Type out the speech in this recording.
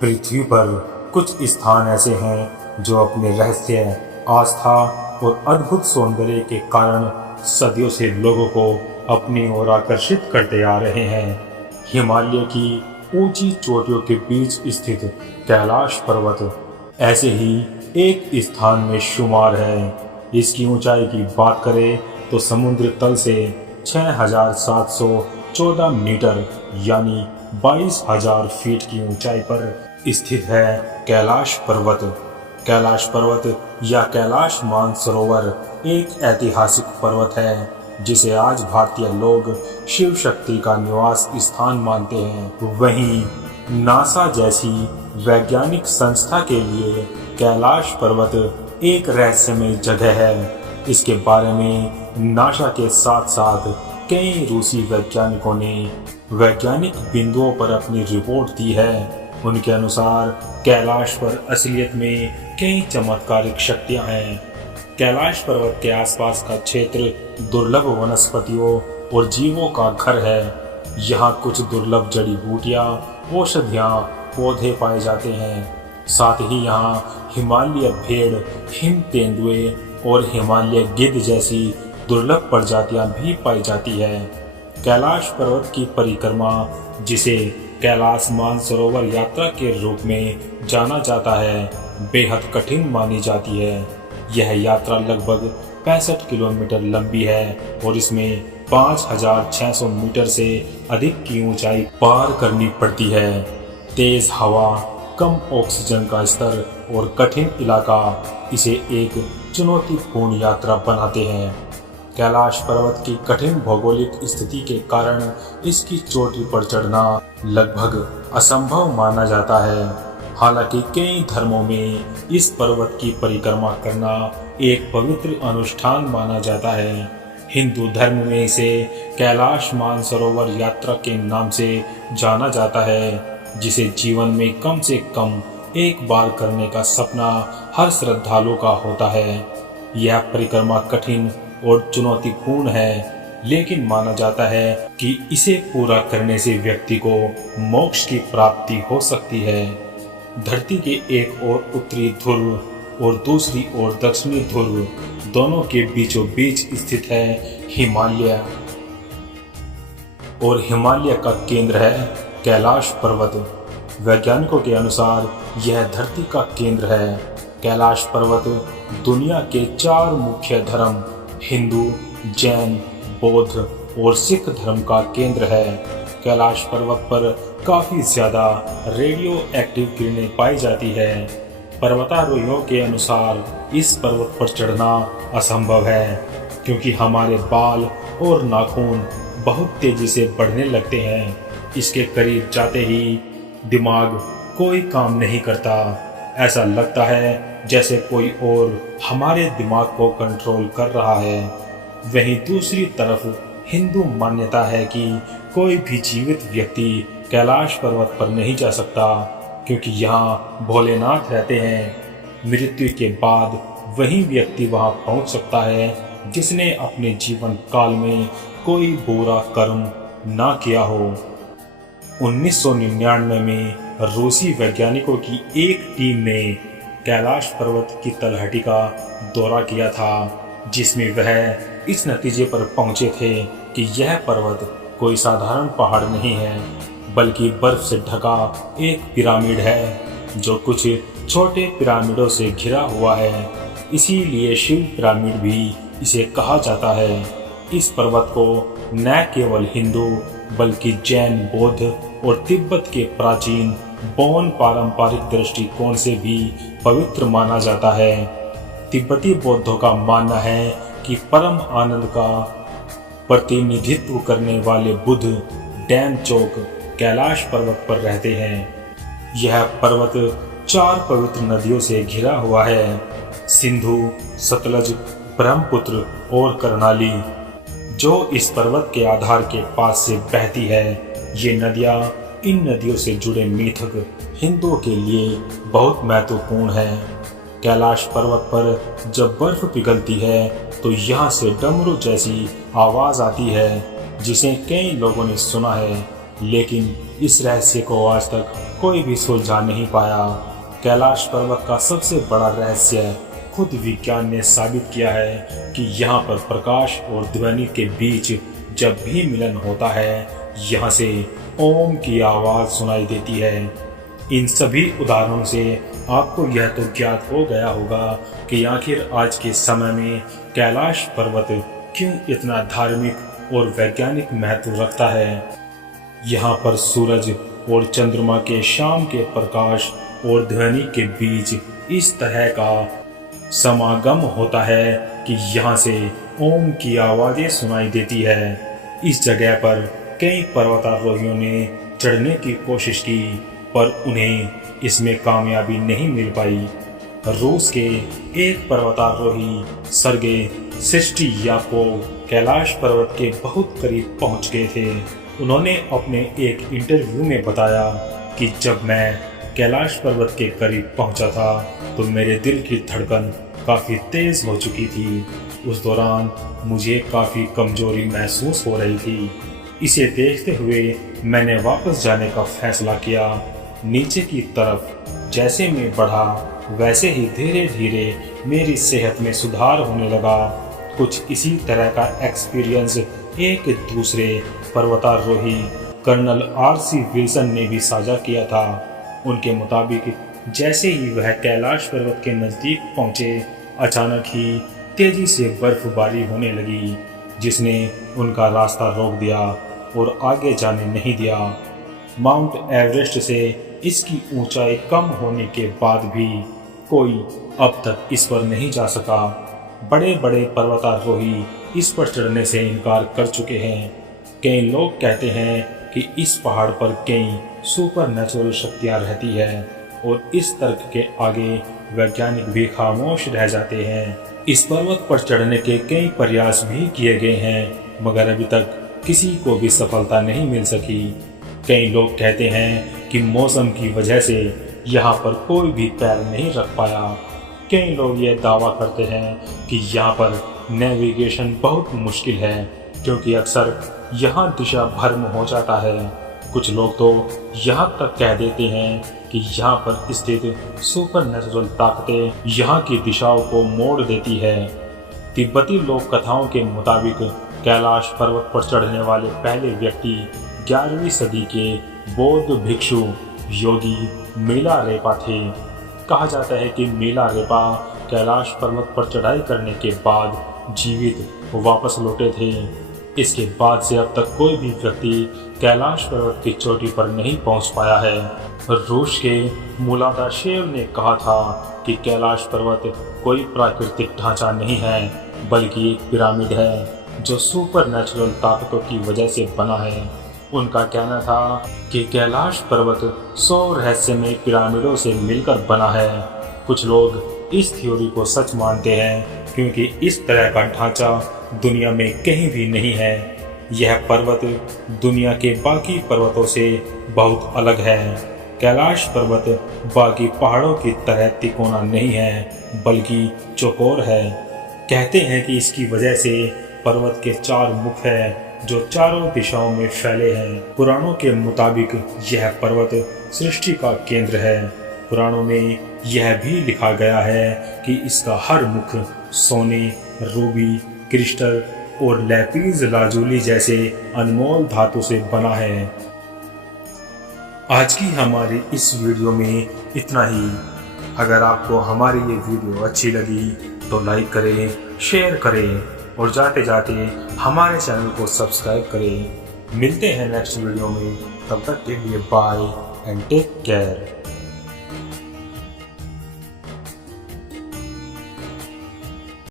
पृथ्वी पर कुछ स्थान ऐसे हैं जो अपने रहस्य, आस्था और अद्भुत सौंदर्य के कारण सदियों से लोगों को अपनी ओर आकर्षित करते आ रहे हैं। हिमालय की ऊंची चोटियों के बीच स्थित कैलाश पर्वत ऐसे ही एक स्थान में शुमार है। इसकी ऊंचाई की बात करें तो समुद्र तल से 6,714 मीटर यानी 22,000 फीट की ऊंचाई पर स्थित है कैलाश पर्वत। कैलाश पर्वत या कैलाश मानसरोवर एक ऐतिहासिक पर्वत है जिसे आज भारतीय लोग शिव शक्ति का निवास स्थान मानते हैं। वहीं नासा जैसी वैज्ञानिक संस्था के लिए कैलाश पर्वत एक रहस्यमय जगह है। इसके बारे में नासा के साथ साथ कई रूसी वैज्ञानिकों ने वैज्ञानिक बिंदुओं पर अपनी रिपोर्ट दी है। उनके अनुसार कैलाश पर असलियत में कई चमत्कारिक शक्तियां हैं। कैलाश पर्वत के आसपास का क्षेत्र दुर्लभ वनस्पतियों और जीवों का घर है। यहाँ कुछ दुर्लभ जड़ी बूटियां, औषधियां, पौधे पाए जाते हैं। साथ ही यहाँ हिमालय भेड़, हिम तेंदुए और हिमालय गिद्ध जैसी दुर्लभ प्रजातियां भी पाई जाती है। कैलाश पर्वत की परिक्रमा, जिसे कैलाश मानसरोवर यात्रा के रूप में जाना जाता है, बेहद कठिन मानी जाती है। यह यात्रा लगभग 65 किलोमीटर लंबी है और इसमें 5,600 मीटर से अधिक की ऊंचाई पार करनी पड़ती है। तेज हवा, कम ऑक्सीजन का स्तर और कठिन इलाका इसे एक चुनौतीपूर्ण यात्रा बनाते हैं। कैलाश पर्वत की कठिन भौगोलिक स्थिति के कारण इसकी चोटी पर चढ़ना लगभग असंभव माना जाता है। हालांकि कई धर्मों में इस पर्वत की परिक्रमा करना एक पवित्र अनुष्ठान माना जाता है। हिंदू धर्म में इसे कैलाश मानसरोवर यात्रा के नाम से जाना जाता है, जिसे जीवन में कम से कम एक बार करने का सपना हर श्रद्धालु का होता है। यह परिक्रमा कठिन और चुनौतीपूर्ण है, लेकिन माना जाता है कि इसे पूरा करने से व्यक्ति को मोक्ष की प्राप्ति हो सकती है। धरती के एक ओर उत्तरी ध्रुव और दूसरी ओर दक्षिणी ध्रुव, दोनों के बीचों बीच स्थित है हिमालय, और हिमालय का केंद्र है कैलाश पर्वत। वैज्ञानिकों के अनुसार यह धरती का केंद्र है। कैलाश पर्वत दुनिया के 4 मुख्य धर्म हिंदू, जैन, बौद्ध और सिख धर्म का केंद्र है। कैलाश पर्वत पर काफी ज्यादा रेडियो एक्टिव किरणें पाई जाती है। पर्वतारोहियों के अनुसार इस पर्वत पर चढ़ना असंभव है, क्योंकि हमारे बाल और नाखून बहुत तेजी से बढ़ने लगते हैं। इसके करीब जाते ही दिमाग कोई काम नहीं करता। ऐसा लगता है जैसे कोई और हमारे दिमाग को कंट्रोल कर रहा है। वहीं दूसरी तरफ हिंदू मान्यता है कि कोई भी जीवित व्यक्ति कैलाश पर्वत पर नहीं जा सकता, क्योंकि यहाँ भोलेनाथ रहते हैं। मृत्यु के बाद वही व्यक्ति वहाँ पहुँच सकता है जिसने अपने जीवन काल में कोई बुरा कर्म ना किया हो। 1999 में रूसी वैज्ञानिकों की एक टीम ने कैलाश पर्वत की तलहटी का दौरा किया था, जिसमें वह इस नतीजे पर पहुंचे थे कि यह पर्वत कोई साधारण पहाड़ नहीं है, बल्कि बर्फ से ढका एक पिरामिड है जो कुछ छोटे पिरामिडों से घिरा हुआ है। इसीलिए शिव पिरामिड भी इसे कहा जाता है। इस पर्वत को न केवल हिंदू बल्कि जैन, बौद्ध और तिब्बत के प्राचीन बौन पारंपरिक दृष्टिकोण से भी पवित्र माना जाता है। तिब्बती बौद्धों का मानना है कि परम आनंद का प्रतिनिधित्व करने वाले बुद्ध डैमचोक कैलाश पर्वत पर रहते हैं। यह पर्वत 4 पवित्र नदियों से घिरा हुआ है, सिंधु, सतलज, ब्रह्मपुत्र और कर्णाली, जो इस पर्वत के आधार के पास से बहती है। ये नदियाँ, इन नदियों से जुड़े मिथक हिंदुओं के लिए बहुत महत्वपूर्ण है। कैलाश पर्वत पर जब बर्फ पिघलती है तो यहाँ से डमरू जैसी आवाज आती है, जिसे कई लोगों ने सुना है, लेकिन इस रहस्य को आज तक कोई भी सुलझा नहीं पाया। कैलाश पर्वत का सबसे बड़ा रहस्य खुद विज्ञान ने साबित किया है कि यहाँ पर प्रकाश और ध्वनि के बीच जब भी मिलन होता है, यहाँ से ओम की आवाज़ सुनाई देती है। इन सभी उदाहरणों से आपको यह तो ज्ञात हो गया होगा कि आखिर आज के समय में कैलाश पर्वत क्यों इतना धार्मिक और वैज्ञानिक महत्व रखता है। यहाँ पर सूरज और चंद्रमा के शाम के प्रकाश और ध्वनि के बीच इस तरह का समागम होता है कि यहाँ से ओम की आवाज़ें सुनाई देती है। इस जगह पर कई पर्वतारोहियों ने चढ़ने की कोशिश की, पर उन्हें इसमें कामयाबी नहीं मिल पाई। रूस के एक पर्वतारोही सर्गे सिस्टियाकोव कैलाश पर्वत के बहुत करीब पहुंच गए थे। उन्होंने अपने एक इंटरव्यू में बताया कि जब मैं कैलाश पर्वत के करीब पहुंचा था तो मेरे दिल की धड़कन काफ़ी तेज़ हो चुकी थी। उस दौरान मुझे काफ़ी कमजोरी महसूस हो रही थी। इसे देखते हुए मैंने वापस जाने का फैसला किया। नीचे की तरफ जैसे मैं बढ़ा, वैसे ही धीरे धीरे मेरी सेहत में सुधार होने लगा। कुछ इसी तरह का एक्सपीरियंस एक दूसरे पर्वतारोही कर्नल आर.सी. विल्सन ने भी साझा किया था। उनके मुताबिक जैसे ही वह कैलाश पर्वत के नज़दीक पहुंचे, अचानक ही तेजी से बर्फबारी होने लगी, जिसने उनका रास्ता रोक दिया और आगे जाने नहीं दिया। माउंट एवरेस्ट से इसकी ऊंचाई कम होने के बाद भी कोई अब तक इस पर नहीं जा सका। बड़े बड़े पर्वतारोही इस पर चढ़ने से इनकार कर चुके हैं। कई लोग कहते हैं कि इस पहाड़ पर कई सुपर नेचुरल शक्तियाँ रहती है और इस तर्क के आगे वैज्ञानिक भी खामोश रह जाते हैं। इस पर्वत पर चढ़ने के कई प्रयास भी किए गए हैं, मगर अभी तक किसी को भी सफलता नहीं मिल सकी। कई लोग कहते हैं कि मौसम की वजह से यहाँ पर कोई भी पैर नहीं रख पाया। कई लोग ये दावा करते हैं कि यहाँ पर नेविगेशन बहुत मुश्किल है, क्योंकि अक्सर यहाँ दिशा भ्रम हो जाता है। कुछ लोग तो यहाँ तक कह देते हैं कि यहाँ पर स्थित सुपर नेचुरल ताकतें यहाँ की दिशाओं को मोड़ देती है। तिब्बती लोक कथाओं के मुताबिक कैलाश पर्वत पर चढ़ने वाले पहले व्यक्ति 11वीं सदी के बौद्ध भिक्षु योगी मिलारेपा थे। कहा जाता है कि मिलारेपा कैलाश पर्वत पर चढ़ाई करने के बाद जीवित वापस लौटे थे। इसके बाद से अब तक कोई भी व्यक्ति कैलाश पर्वत की चोटी पर नहीं पहुंच पाया है। रूस के मुलादाशेव ने कहा था कि कैलाश पर्वत कोई प्राकृतिक ढांचा नहीं है, बल्कि एक पिरामिड है जो सुपर नेचुरल ताकतों की वजह से बना है। उनका कहना था कि कैलाश पर्वत 100 रहस्यमय पिरामिडों से मिलकर बना है। कुछ लोग इस थ्योरी को सच मानते हैं, क्योंकि इस तरह का ढांचा दुनिया में कहीं भी नहीं है। यह पर्वत दुनिया के बाकी पर्वतों से बहुत अलग है। कैलाश पर्वत बाकी पहाड़ों की तरह तिकोना नहीं है, बल्कि चौकोर है। कहते हैं कि इसकी वजह से पर्वत के 4 मुख हैं जो चारों दिशाओं में फैले हैं। पुराणों के मुताबिक यह पर्वत सृष्टि का केंद्र है। पुराणों में यह भी लिखा गया है कि इसका हर मुख सोने, रूबी, क्रिस्टल और लैपिस लाजुली जैसे अनमोल धातु से बना है। आज की हमारी इस वीडियो में इतना ही। अगर आपको हमारी ये वीडियो अच्छी लगी तो लाइक करें, शेयर करें और जाते जाते हमारे चैनल को सब्सक्राइब करें। मिलते हैं नेक्स्ट वीडियो में, तब तक के लिए बाय एंड टेक केयर।